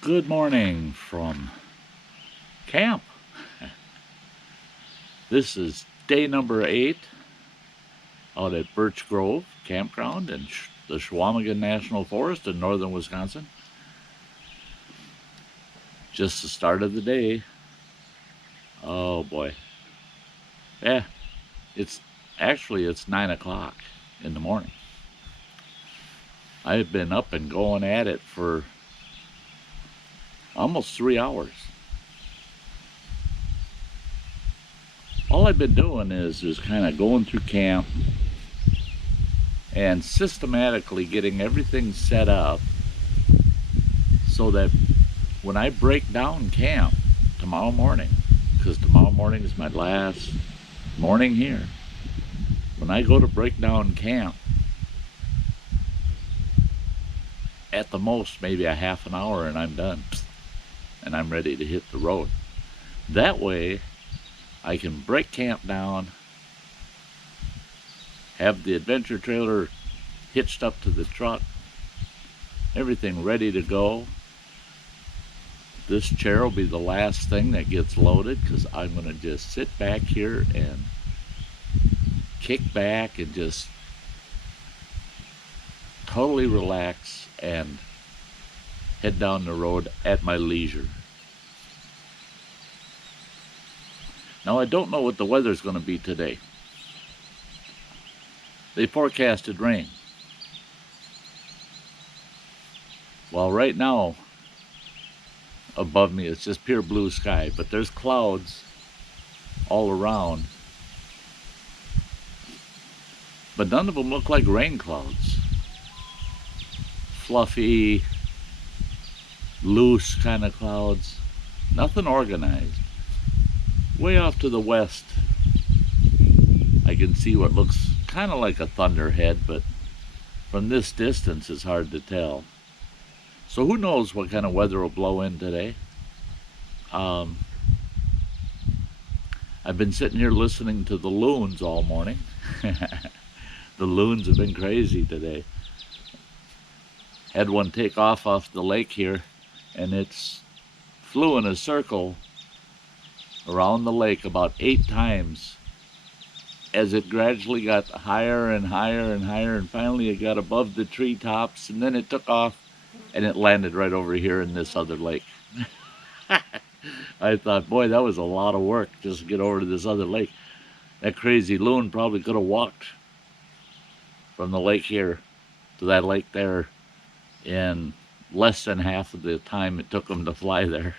Good morning from camp. This is day number 8 out at Birch Grove Campground in the Chequamegon National Forest in northern Wisconsin. Just the start of the day. Oh boy. Yeah, it's 9 o'clock in the morning. I've been up and going at it for almost 3 hours. All I've been doing is kind of going through camp and systematically getting everything set up so that when I break down camp tomorrow morning, because tomorrow morning is my last morning here, when I go to break down camp, at the most maybe a half an hour and I'm done and I'm ready to hit the road. That way I can break camp down, have the adventure trailer hitched up to the truck, everything ready to go. This chair will be the last thing that gets loaded because I'm going to just sit back here and kick back and just totally relax and head down the road at my leisure. Now, I don't know what the weather's going to be today. They forecasted rain. Well, right now, above me, it's just pure blue sky, but there's clouds all around. But none of them look like rain clouds. Fluffy, loose kind of clouds. Nothing organized. Way off to the west, I can see what looks kind of like a thunderhead, but from this distance it's hard to tell. So who knows what kind of weather will blow in today. I've been sitting here listening to the loons all morning. The loons have been crazy today. Had one take off the lake here, and it's flew in a circle around the lake about 8 times as it gradually got higher and higher and higher, and finally it got above the treetops, and then it took off and it landed right over here in this other lake. I thought, boy, that was a lot of work just to get over to this other lake. That crazy loon probably could have walked from the lake here to that lake there in less than half of the time it took him to fly there.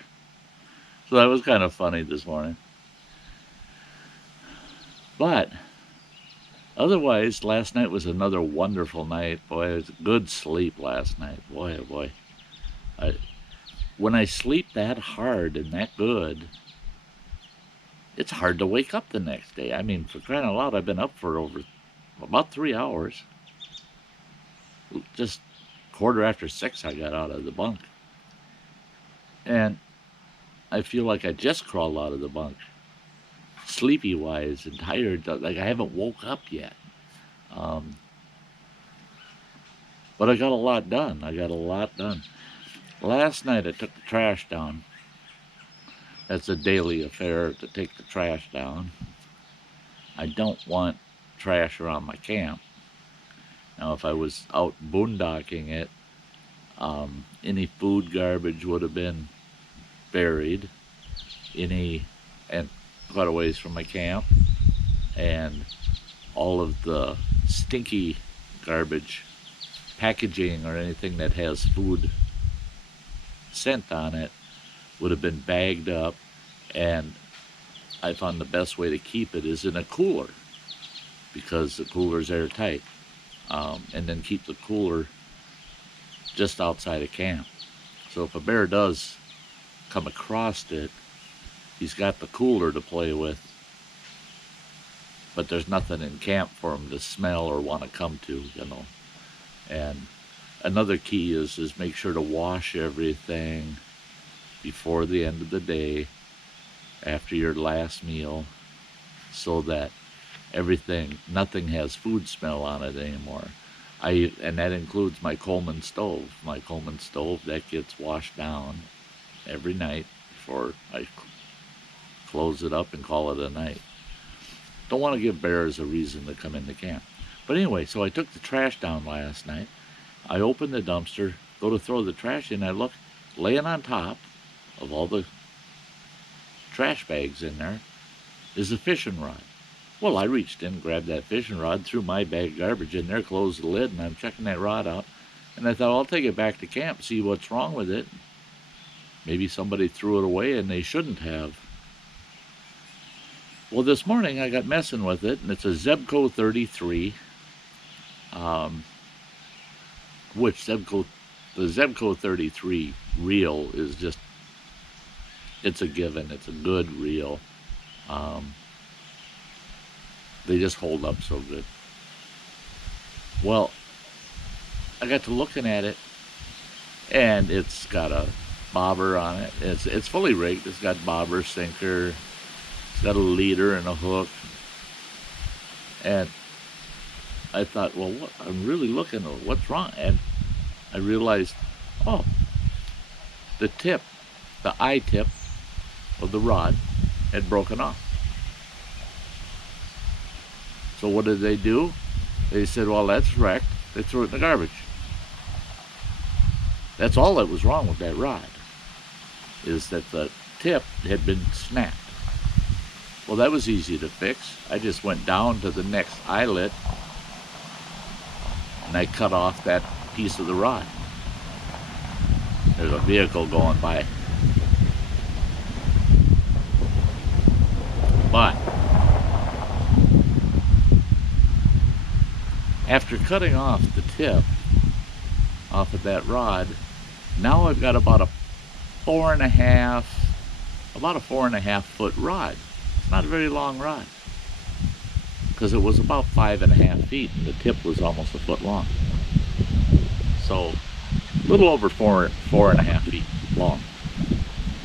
So that was kind of funny this morning. But otherwise, last night was another wonderful night. Boy, it was good sleep last night. Boy, oh boy. When I sleep that hard and that good, it's hard to wake up the next day. I mean, for crying out loud, I've been up for about 3 hours. Just 6:15 I got out of the bunk. And I feel like I just crawled out of the bunk, sleepy wise and tired, like I haven't woke up yet. But I got a lot done. Last night I took the trash down. That's a daily affair to take the trash down. I don't want trash around my camp. Now, if I was out boondocking it, any food garbage would have been buried and quite a ways from my camp, and all of the stinky garbage packaging or anything that has food scent on it would have been bagged up, and I found the best way to keep it is in a cooler, because the cooler's airtight, and then keep the cooler just outside of camp. So if a bear does come across it, he's got the cooler to play with, but there's nothing in camp for him to smell or want to come to, you know. And another key is make sure to wash everything before the end of the day, after your last meal, so that nothing has food smell on it anymore. And that includes my Coleman stove. My Coleman stove, that gets washed down every night before I close it up and call it a night. Don't want to give bears a reason to come into camp. But anyway, so I took the trash down last night. I opened the dumpster, go to throw the trash in, I look, laying on top of all the trash bags in there is a fishing rod. Well, I reached in, grabbed that fishing rod, threw my bag of garbage in there, closed the lid, and I'm checking that rod out. And I thought, I'll take it back to camp, see what's wrong with it. Maybe somebody threw it away and they shouldn't have. Well, this morning I got messing with it, and it's a Zebco 33, which the Zebco 33 reel is just, it's a given. It's a good reel. They just hold up so good. Well, I got to looking at it, and it's got a bobber on it. It's fully rigged. It's got bobber, sinker. It's got a leader and a hook. And I thought, well, I'm really looking at what's wrong. And I realized, oh, the tip, the eye tip of the rod had broken off. So what did they do? They said, well, that's wrecked. They threw it in the garbage. That's all that was wrong with that rod, is that the tip had been snapped. Well, that was easy to fix. I just went down to the next eyelet and I cut off that piece of the rod. There's a vehicle going by. But after cutting off the tip off of that rod, now I've got about a 4.5 foot rod. It's not a very long rod, because it was about 5.5 feet and the tip was almost a foot long. So a little over 4.5 feet long.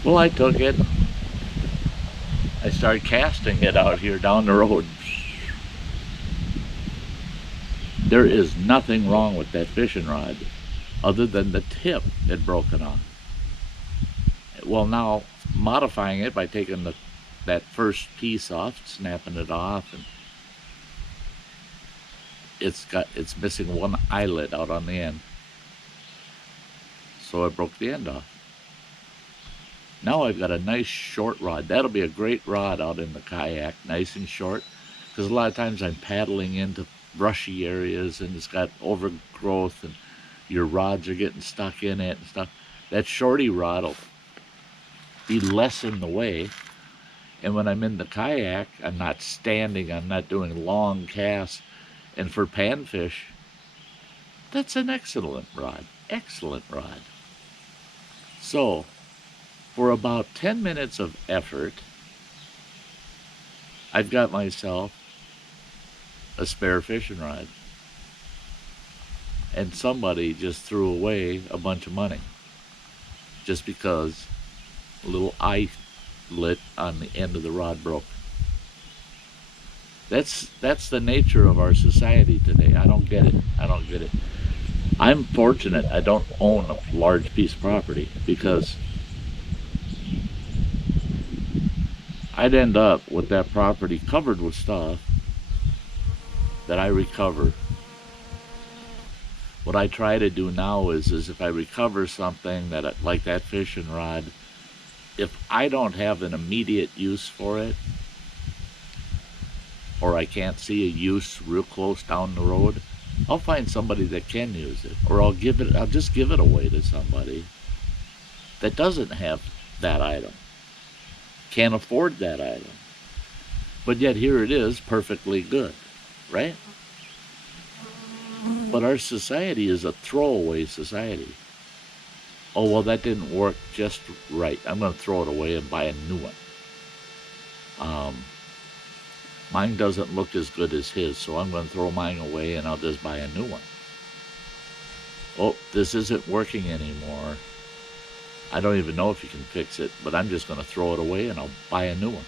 Well, I took it, I started casting it out here down the road. There is nothing wrong with that fishing rod other than the tip had broken off. Well, now modifying it by taking that first piece off, snapping it off, and it's missing one eyelet out on the end. So I broke the end off. Now I've got a nice short rod. That'll be a great rod out in the kayak, nice and short, because a lot of times I'm paddling into brushy areas and it's got overgrowth and your rods are getting stuck in it and stuff. That shorty rod will be less in the way. And when I'm in the kayak, I'm not standing, I'm not doing long casts. And for panfish, that's an excellent rod. Excellent rod. So, for about 10 minutes of effort, I've got myself a spare fishing rod. And somebody just threw away a bunch of money just because a little eyelet on the end of the rod broke. That's the nature of our society today. I don't get it. I don't get it. I'm fortunate I don't own a large piece of property, because I'd end up with that property covered with stuff that I recover. What I try to do now is if I recover something that, like that fishing rod, if I don't have an immediate use for it, or I can't see a use real close down the road, I'll find somebody that can use it, or I'll just give it away to somebody that doesn't have that item, can't afford that item, but yet here it is, perfectly good, right? But our society is a throwaway society. Oh, well, that didn't work just right. I'm going to throw it away and buy a new one. Mine doesn't look as good as his, so I'm going to throw mine away and I'll just buy a new one. Oh, this isn't working anymore. I don't even know if you can fix it, but I'm just going to throw it away and I'll buy a new one.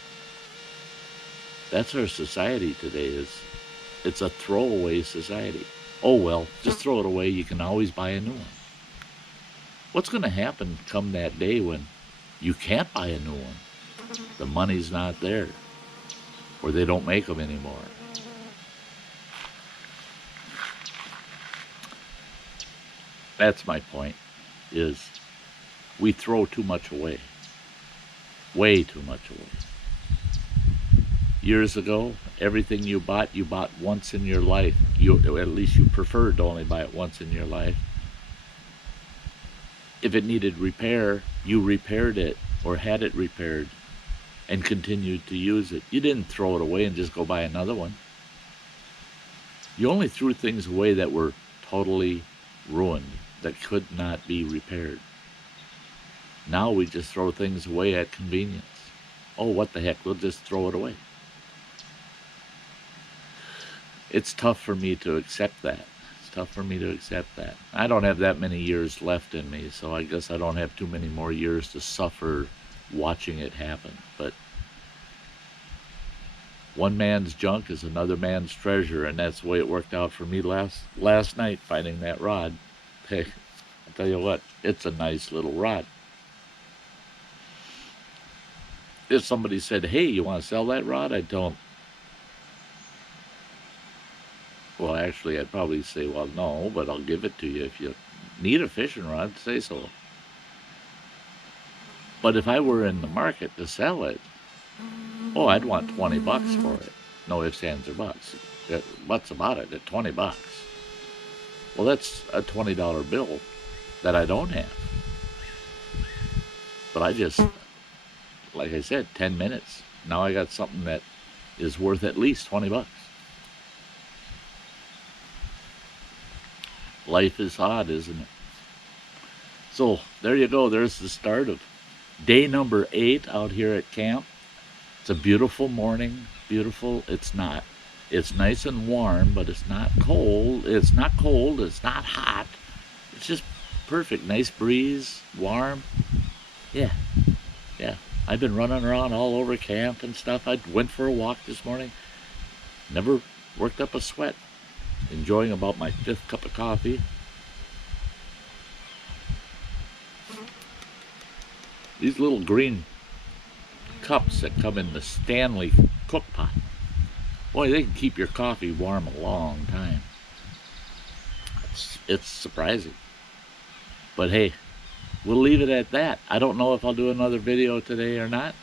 That's our society today. It's a throwaway society. Oh well, just throw it away. You can always buy a new one. What's going to happen come that day when you can't buy a new one? The money's not there, or they don't make them anymore. That's my point, is we throw too much away. Way too much away. Years ago, everything you bought once in your life. At least you preferred to only buy it once in your life. If it needed repair, you repaired it or had it repaired and continued to use it. You didn't throw it away and just go buy another one. You only threw things away that were totally ruined, that could not be repaired. Now we just throw things away at convenience. Oh, what the heck, we'll just throw it away. It's tough for me to accept that. It's tough for me to accept that. I don't have that many years left in me, so I guess I don't have too many more years to suffer watching it happen. But one man's junk is another man's treasure, and that's the way it worked out for me last night finding that rod. Hey, I'll tell you what, it's a nice little rod. If somebody said, hey, you want to sell that rod? I'd tell them, well, actually, I'd probably say, well, no, but I'll give it to you. If you need a fishing rod, say so. But if I were in the market to sell it, oh, I'd want 20 bucks for it. No ifs, ands, or buts. What's about it at 20 bucks? Well, that's a $20 bill that I don't have. But I just, like I said, 10 minutes. Now I got something that is worth at least 20 bucks. Life is odd, isn't it? So there you go. There's the start of day number 8 out here at camp. It's a beautiful morning. Beautiful. It's not. It's nice and warm, but it's not cold. It's not cold. It's not hot. It's just perfect. Nice breeze. Warm. Yeah. Yeah. I've been running around all over camp and stuff. I went for a walk this morning. Never worked up a sweat. Enjoying about my 5th cup of coffee. These little green cups that come in the Stanley cook pot, boy, they can keep your coffee warm a long time. It's surprising. But hey, we'll leave it at that. I don't know if I'll do another video today or not.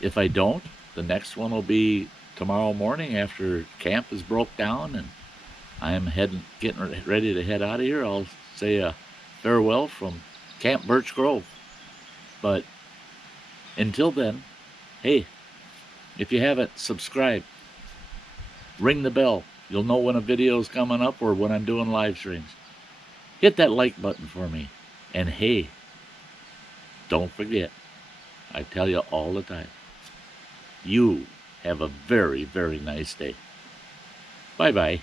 If I don't, the next one will be tomorrow morning after camp is broke down and I am getting ready to head out of here. I'll say a farewell from Camp Birch Grove. But until then, hey, if you haven't subscribed, ring the bell. You'll know when a video is coming up or when I'm doing live streams. Hit that like button for me. And hey, don't forget, I tell you all the time, you have a very, very nice day. Bye-bye.